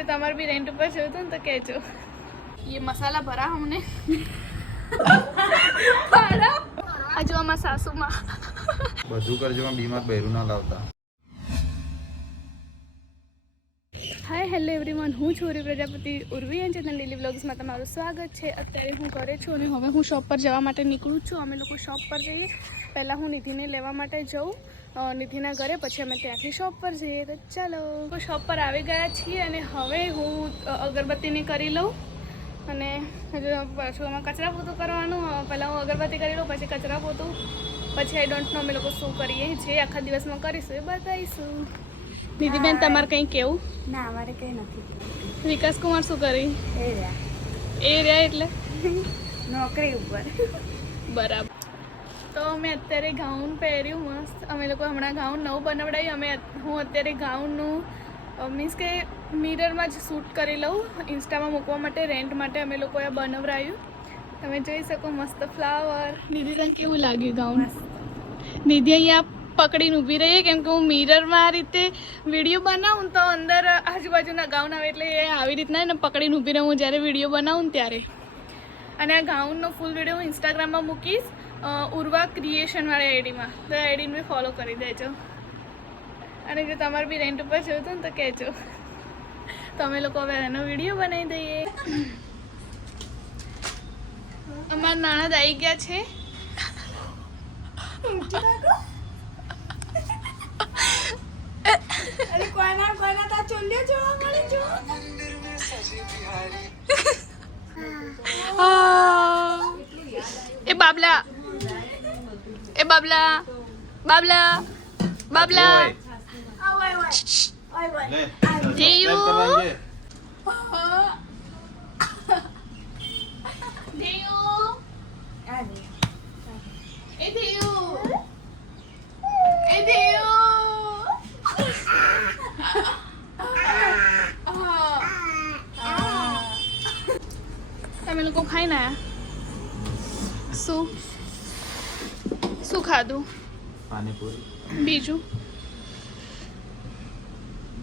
जो तमार भी रेंट ऊपर चाहिए तो कहजो। ये मसाला भरा हमने हजू आमा सासू मां બધું કરજો માં બીમાર બહેરું ના લાવતા। हाय हेलो एवरीवन, हूँ छोरी प्रजापति उर्वी एंड चैनल લીલી વ્લોગ્સમાં તમારું સ્વાગત છે। અત્યારે હું ઘરે છું અને હવે હું શોપ પર જવા માટે નીકળું છું। અમે લોકો શોપ પર જઈએ, પહેલાં હું નિધિને લેવા માટે જાઉં નિધિના ઘરે, પછી અમે ત્યાંથી શોપ પર જઈએ। તો ચાલો, શોપ પર આવી ગયા છીએ અને હવે હું અગરબત્તીને કરી લઉં અને પાછું આમાં કચરા પોતું કરવાનું। પહેલાં હું અગરબત્તી કરી લઉં, પછી કચરા પોતું, પછી આઈ ડોન્ટ નો અમે લોકો શું કરીએ જે આખા દિવસમાં કરીશું એ બતાવીશું। નિધિબેન તમારે કંઈ કેવું? ના, અમારે કંઈ નથી। વિકાસ કુમાર શું કરી? એ રહ્યા એટલે નોકરી ઉપર બરાબર। તો મેં અત્યારે ગાઉન પહેર્યું મસ્ત। અમે લોકો હમણાં ગાઉન નવું બનાવડાવ્યું। હું અત્યારે ગાઉનનું મીન્સ કે મિરરમાં જ શૂટ કરી લઉં ઇન્સ્ટામાં મૂકવા માટે, રેન્ટ માટે અમે લોકોએ બનાવડાવ્યું। તમે જોઈ શકો મસ્ત ફ્લાવર। નિધિ તને કેવું લાગ્યું ગાઉન? નિધિ અહીંયા પકડીને ઊભી રહીએ કેમ કે હું મિરરમાં આ રીતે વિડીયો બનાવું તો અંદર આજુબાજુના ગાઉન આવે એટલે એ આવી રીતના ને પકડીને ઊભી રહું જ્યારે વિડીયો બનાવું ને ત્યારે। અને આ ગાઉનનો ફૂલ વિડીયો હું ઇન્સ્ટાગ્રામમાં મૂકીશ ઉર્વા ક્રિએશનવાળી આઈડીમાં, તો આઈડીને બી ફોલો કરી દેજો। અને જો તમારે બી રેન્ટ ઉપર જોયું ને તો કહેજો, તો અમે લોકો હવે એનો વિડીયો બનાવી દઈએ। અમારા નાણાં આવી ગયા છે। અરે કોઈના તા ચોલ્યો જોવા મળે જો। એ બાબલા, એ બાબલા, બાબલા, બાબલા, લે ધીયુ, કરવાંગે ધીયુ, એ ધીયુ, એ ધીયુ, તમે લોકો ખાઈને આયા? શું ખાધું? પાણીપુરી। બીજું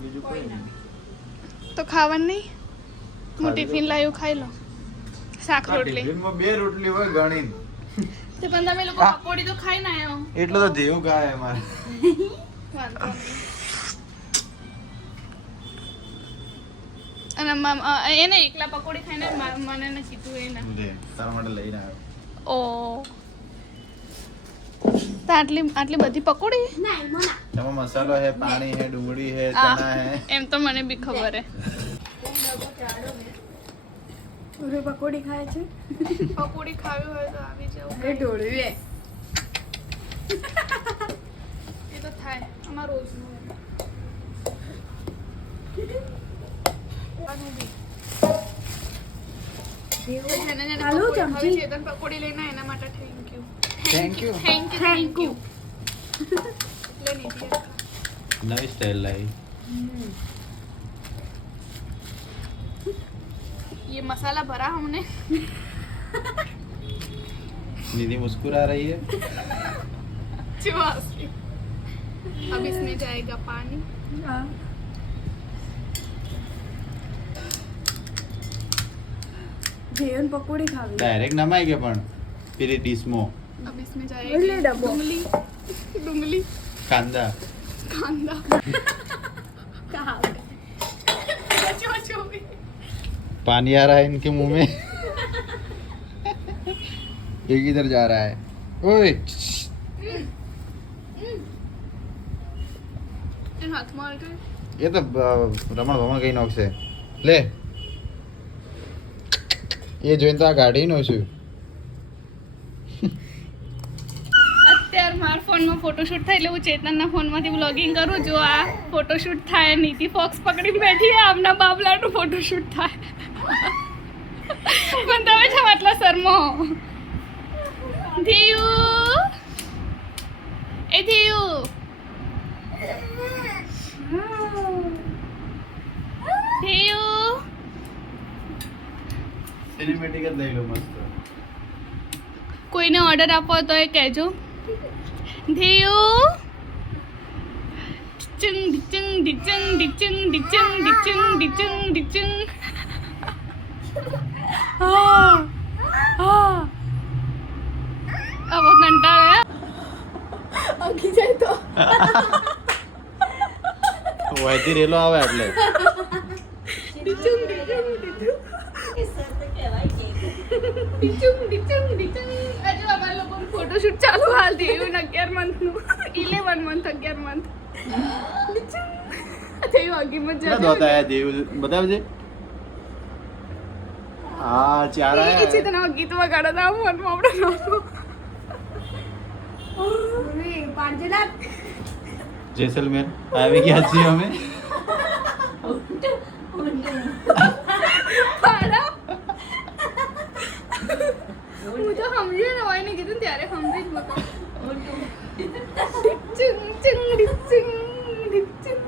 બીજું કોઈ નહીં। તો ખાવાનું નહીં? હું ટિફિન લાવ્યું, ખાઈ લો। શાક રોટલી ટિફિનમાં બે રોટલી હોય ગણીને, તે પણ તમે લોકો પકોડી તો ખાઈને આવ્યો। એટલો તો દેવ ગાય અમારે। વાંધો નહીં। અને એને એકલા પકોડી ખાઈને મને ન કીધું એના। લે તારા માટે લઈને આવ્યો। ઓ તો આટલી બધી પકોડી? એમાં મસાલો હે, પાણી હે, ડુંગળી હે, ચણા હે। એમ તો મને બી ખબર હે। ઉરે પકોડી ખાય છે। પકોડી ખાવી હોય તો આવી જાવ। એ ઢોળવી એ તો થાય અમાર રોજનું એમ। હાલો ચમચી। ચેતન પકોડી લઈને એના માટે thank you, thank you. Thank you. એટલે નિધિ નવી સ્ટાઇલ લાવી। ये मसाला भरा हमने। निधि मुस्कुरा रही है। अब इसमें जाएगा पानी। જેવન પકોડી ખાવી ડાયરેક્ટ નમાઈ ગયા પણ પેલી ડીશમાં। अब इसमें ले जाएगी डब्बो। डुंगली, कांदा कांदा। કહાવ बचो भी। पानी आ रहा है इनके मुंह में। ये किधर जा रहा है? ओए हाथ मार के ये तो रमण भमण कहीं नोक से ले। ये જોઈને તો આ ગાડી નો છું। અત્યારે મારા ફોનમાં ફોટોશૂટ થાય એટલે હું ચેતનના ફોનમાંથી વ્લોગિંગ કરું। જો આ ફોટોશૂટ થાય, નીતિ ફોક્સ પકડીને બેઠી છે, આમના બાબલાનું ફોટોશૂટ થાય। પણ તમે છે આટલા શરમો। ધીયુ, એ ધીયુ, ધીયુ, સિનેમેટિક જ લઈ લો મસ્ત। કોઈને ઓર્ડર આપવો તો એ કહેજો। ધીયુ, ડિચંગ ડિચંગ ડિચંગ ડિચંગ ડિચંગ ડિચંગ ડિચંગ ડિચંગ. હવે કંટાળે અગી જાય તો વહીથી રેલો આવે એટલે ડિચંગ ડિચંગ ડિચંગ ડિચંગ ડિચંગ ડિચંગ. આજે અમારા લોકોનું ફોટોશૂટ ચાલુ હાલ થયું 11 મંથનું 11 મંથ 11 મંથ થયું આગી મજા કેટલા દોત આયા દેવ બતાવજે હા 4 એ છે આયા તને ગીત વગાડો તો ફોનમાં આપણે નહોતું. પાંજલા જેસલમેર આવી ગયા છીએ અમે પાડા. હું તો સમજી ને હોય ને કીધું ને ત્યારે સમજી જ નહોતો. ડિચંગ ચંગ ડિચંગ ડિચંગ.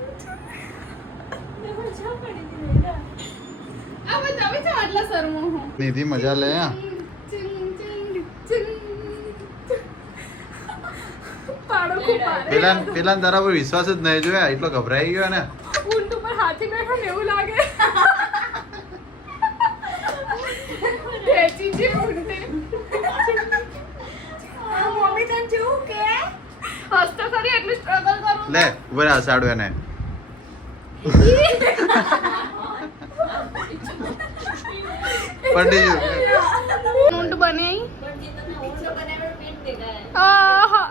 આ બતાવે છે આટલા શરમો હું. નિધિ મજા લે હા ડિચંગ ચંગ ડિચંગ. પાડો ખૂબ પાડે. પેલા તારા પર વિશ્વાસ જ નહીં જોયા એટલો ગભરાઈ ગયો ને ઊંટ ઉપર હાથી બેઠો ને એવું લાગે. ખેંચી છે ઊંટે. મમ્મી તને જોઉં કે હસતો ખરી એટલું સ્ટ્રગલ કરું. લે ઉભા રહે સાડું એને પડી ગયું ઊંટ બને આહા.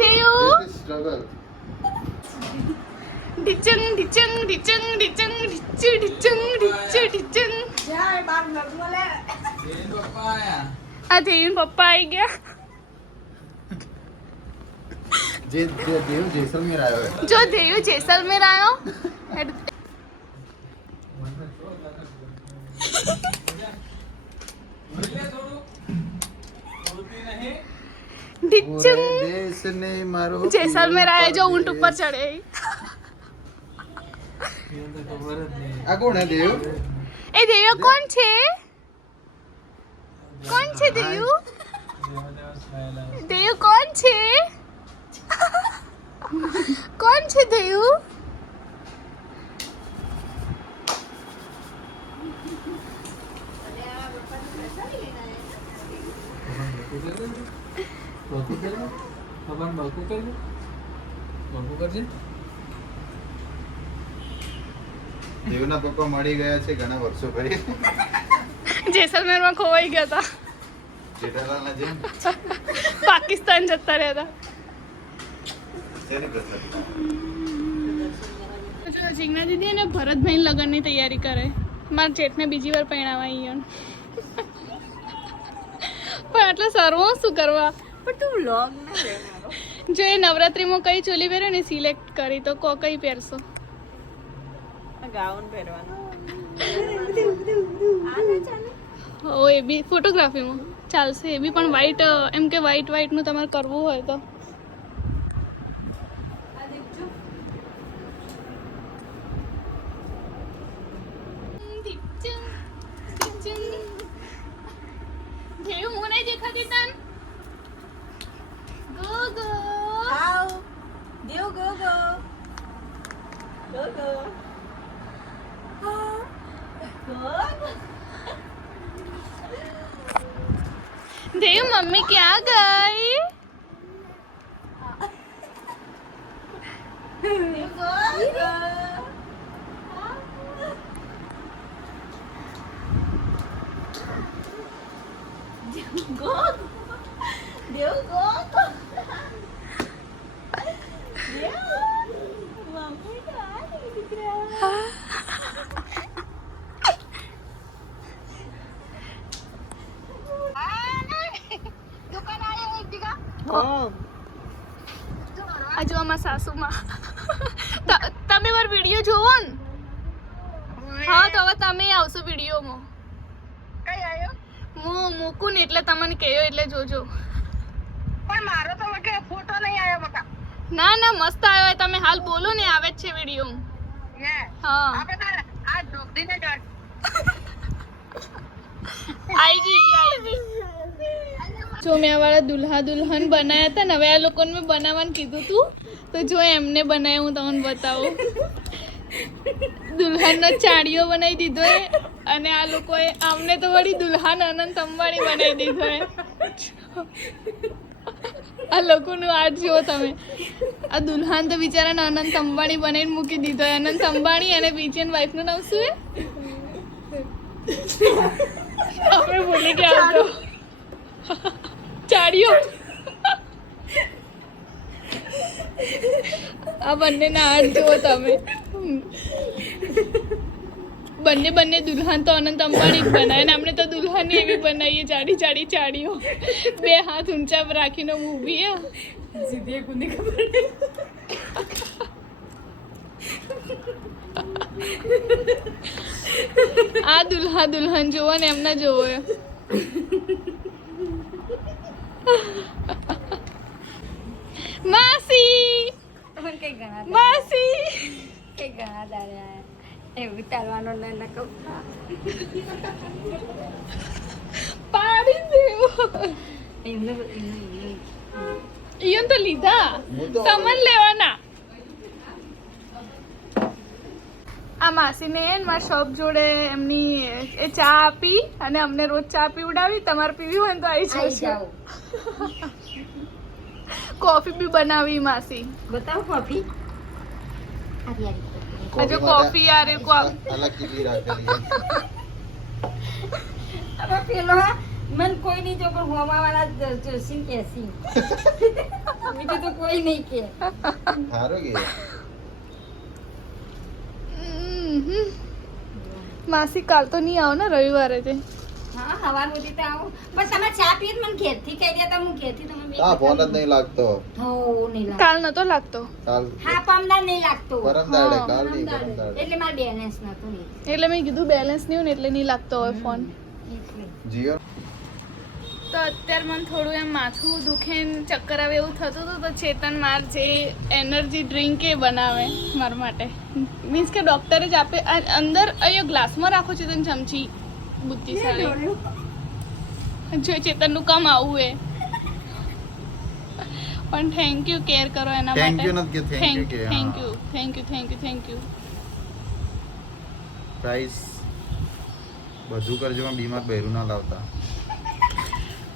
દેવ સ્ટ્રગલ ડિચંગ ડિચંગ ડિચંગ ડિચંગ ડિચ ડિચંગ ડિચ ડિચંગ. જાય બાર નગમો લે આ દેવીન પપ્પા આવી ગયા. જે દેવ જેસલમેર આવ્યો જો દેવ જેસલમેર આવ્યો. ડિચંગ. દેશ ને મારો જેસલમેર આવ્યો જો ઊંટ ઉપર ચડે. આ કોણ હે દેવ એ દેવ કોણ છે? કોણ છે દેવ? દેવ કોણ છે? કોણ છે દેવ? દેવના પપ્પા મળી ગયા છે ઘણા વર્ષો પછી જેસલમેરમાં ખોવાઈ ગયા હતા. જેઠાલાલના જેમ પાકિસ્તાન જતા રહ્યા શેની પ્રસાદ હતા. જીજ્ઞા દીદી અને ભરતભાઈ લગ્નની તૈયારી કરે. મારા જેઠને બીજી વાર પરણાવવા અહીંયા. પણ આટલા સર્વો શું કરવા? પણ તું વ્લોગ ના લે મારો જો એ નવરાત્રીમાં કઈ ચોલી પહેર્યો ને સિલેક્ટ કરી તો કઈ પહેરશો? ગાઉન પહેરવાનો ઓ એ બી ફોટોગ્રાફીમાં ચાલશે. એ બી પણ વ્હાઈટ એમ કે વ્હાઈટ નું તમારે કરવું હોય તો હું નહીં દેખાતી તન ગો ગો આવ દેવ ગો ગો ગો ગો देव मम्मी क्या गई? આજુ અમારા સાસુમાં તમે મારો વિડીયો જોવો ને? હા તો હવે તમે આવશો વિડીયોમાં. કઈ આવ્યો હું મૂકું ને એટલે તમને કહ્યો એટલે જોજો. પણ મારો તો વખતે ફોટો નહીં આવ્યો બકા. ના ના મસ્ત આવ્યો. તમે હાલ બોલો ને આવે જ છે વિડીયો. હા આ ડોગડીને ડર આવી ગઈ. જો મેં વાળા દુલ્હા દુલ્હન બનાવ્યા હતા ને હવે આ લોકોને મેં બનાવવાનું કીધું તું તો જો એમને બનાવ્યું હું તમને બતાવું. દુલ્હનનો ચાળીઓ બનાવી દીધો એ અને આ લોકોએ આમને તો વળી દુલ્હન અનંત અંબાણી બનાવી દીધો એ. આ લોકોનું આર્ટ જુઓ તમે. આ દુલ્હન તો બિચારાને અનંત અંબાણી બનાવીને મૂકી દીધો. અનંત અંબાણી અને બીજી વાઈફનું નામ શું છે આપણે ભૂલી ગયા તો ચાડીઓ. આ બંનેના આર્ટ જુઓ તમે. બંને દુલ્હન તો અનંત અંબાણી જ બનાવે ને આપણે તો દુલ્હન એવી બનાવીએ ચાડી ચાડી ચાડીઓ. બે હાથ ઊંચા પર રાખીને ઊભી આ દુલ્હા દુલ્હન જોવો ને એમના જોવો. માસી માસી પાડી દેવો. ઈયોન તો લીધા સામાન લેવાના. આ માસીને મારા શોપ જોડે એમની એ ચા આપી અને અમને રોજ ચા પીવડાવી. તમારે પીવી હોય ને તો આવી જાઓ. કોફી બી બનાવી માસી. બતાવો કોફી. હજુ કોફી યાર અલગ કેટલી રાખેલી હવે પેલો મન કોઈ નહીં જો પણ હોમાવાળા જોશી કેસી બીજું તો કોઈ નહીં કે સારું કે માસી કાલ તો નહીં આવો ને રવિવારે છે. હા હવાર સુધી તો આવું બસ તમે ચા પીએ મને ઘેરથી કહી દેતા હું ઘેરથી તમે આ ફોન જ નહીં લાગતો. હો નહીં લાગતો કાલ નતો લાગતો કાલ હા પામદાર નહીં લાગતો પરમ દાડે કાલ નહીં પરમ દાડે એટલે મારે બેલેન્સ નતું નહીં એટલે મેં કીધું બેલેન્સ નહીં હોય ને એટલે નહીં લાગતો હોય ફોન. એટલે જીઓ તો અત્યારે મને થોડું એમ માથું દુખે ને ચક્કર આવે એવું થતું હતું તો ચેતન માર જે એનર્જી ડ્રિંક એ બનાવે મારા માટે. મીન્સ કે ડૉક્ટરે જ આપે. અંદર અહીંયા ગ્લાસમાં રાખો ચેતન ચમચી બુદ્ધિશાળી. જો ચેતનનું કામ આવું એ પણ થેન્ક યુ કેર કરો એના થેન્ક માટે. યુ નથી કે થેન્ક યુ કે thank you thank you thank you thank you. Guys બધું કરજો પણ બીમાર બહેરું ના લાવતા.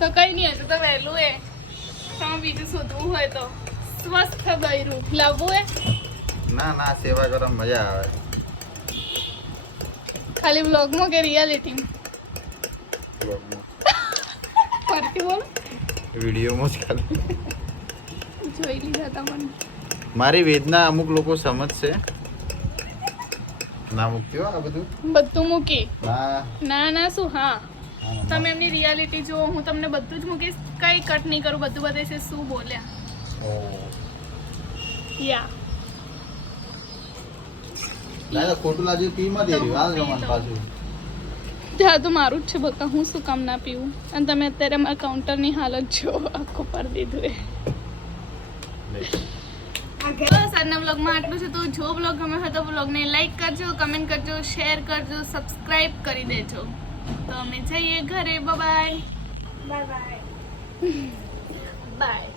તો કઈ નહીં હજુ તો વહેલું એ તમે બીજું શોધવું હોય તો સ્વસ્થ બૈરું લાવવું એ ના ના સેવા કરો મજા આવે. ખાલી બ્લોગમાં કે રિયાલિટી ફરતી બોલ વિડીયોમાં જ ખાલી જોઈ લીધા તમને. મારી વેદના અમુક લોકો સમજશે. ના મૂક્યો આ બધું બધું મૂકી ના ના ના શું હા તમે એમની રિયાલિટી જુઓ. હું તમને બધું જ મૂકીશ. કઈ કટ નહીં કરું. બધું બતાવીશ શું બોલ્યા. યા ના ખોટું લાગ્યું પી માં દે રહ્યું. આ રમણ પાછું ત્યાં તો મારું જ છે બકા. હું શું કામ ના પીવું. અને તમે અત્યારે મારા કાઉન્ટરની હાલત જો આખો પર દીધું એ. બસ આજના બ્લોગમાં આટલું છે. તો જો બ્લોગ ગમે હોય તો બ્લોગને લાઈક કરજો, કમેન્ટ કરજો, શેર કરજો, સબસ્ક્રાઈબ કરી દેજો. તો અમે જઈએ ઘરે. Bye bye bye bye.